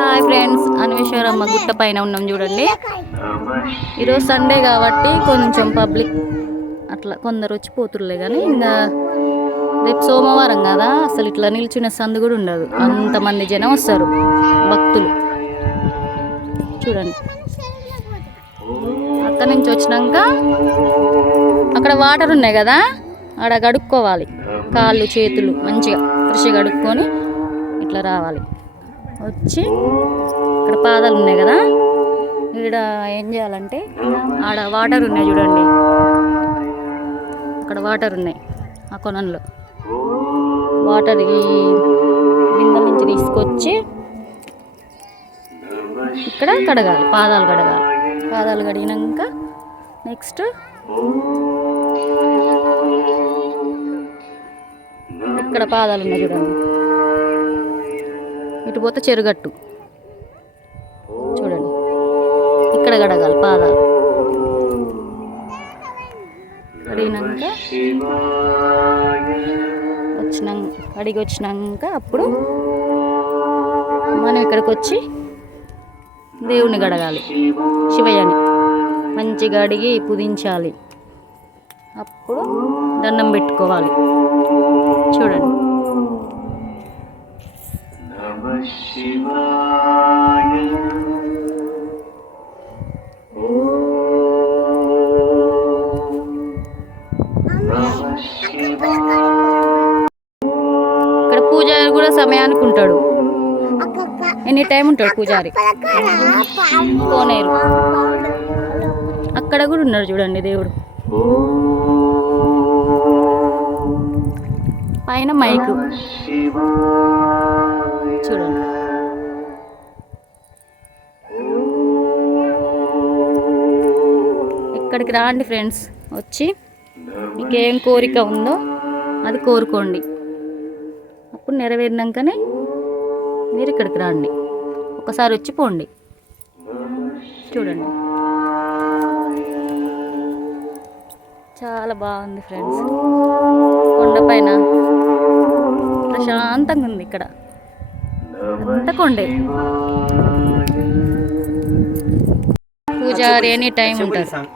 Hi friends, అన్వేషరమ్మ గుట్ట పైన ఉన్నాం చూడండి. ఈరోజు సండే కాబట్టి కొంచెం పబ్లిక్ అట్లా కొందరు వచ్చి పోతుర్లే, కానీ ఇంకా రేపు సోమవారం కదా, అసలు ఇట్లా నిల్చునే సందు కూడా ఉండదు. అంతమంది జనం వస్తారు, భక్తులు. చూడండి, అక్కడి నుంచి వచ్చినాక అక్కడ వాటర్ ఉన్నాయి కదా, ఆడ కడుక్కోవాలి. కాళ్ళు చేతులు మంచిగా ఫ్రెష్గా కడుక్కొని ఇట్లా రావాలి. వచ్చి ఇక్కడ పాదాలు ఉన్నాయి కదా, ఇక్కడ ఏం చేయాలంటే ఆడ వాటర్ ఉన్నాయి చూడండి, అక్కడ వాటర్ ఉన్నాయి. ఆ కొనంలో వాటర్ ఈ బిందె నుంచి తీసుకొచ్చి ఇక్కడ కడగాలి, పాదాలు కడగాలి. పాదాలు కడిగినాక నెక్స్ట్ ఇక్కడ పాదాలు ఉన్నాయి చూడండి, ఇటు పోతే చెరుగట్టు చూడండి, ఇక్కడ కడగాలి పాదాలు. కడిగినాక కడిగి వచ్చినాక అప్పుడు మనం ఇక్కడికి వచ్చి దేవుణ్ణి కడగాలి. శివయ్యని మంచిగా అడిగి పూజించాలి. అప్పుడు దండం పెట్టుకోవాలి. చూడండి, ఇక్కడ పూజారి కూడా సమయానికి ఉంటాడు. ఎనీ టైం ఉంటాడు పూజారి. కోనేరు అక్కడ కూడా ఉన్నాడు చూడండి దేవుడు. పైన మైకు చూడండి. ఇక్కడికి రాండి ఫ్రెండ్స్, వచ్చి మీకేం కోరిక ఉందో అది కోరుకోండి. అప్పుడు నెరవేరినాకనే మీరు ఇక్కడికి రండి, ఒకసారి వచ్చి పోండి. చూడండి, చాలా బాగుంది ఫ్రెండ్స్. కొండపైన ప్రశాంతంగా ఉంది. ఇక్కడ అంతా కొండే. పూజారి ఎనీ టైం ఉంటారు.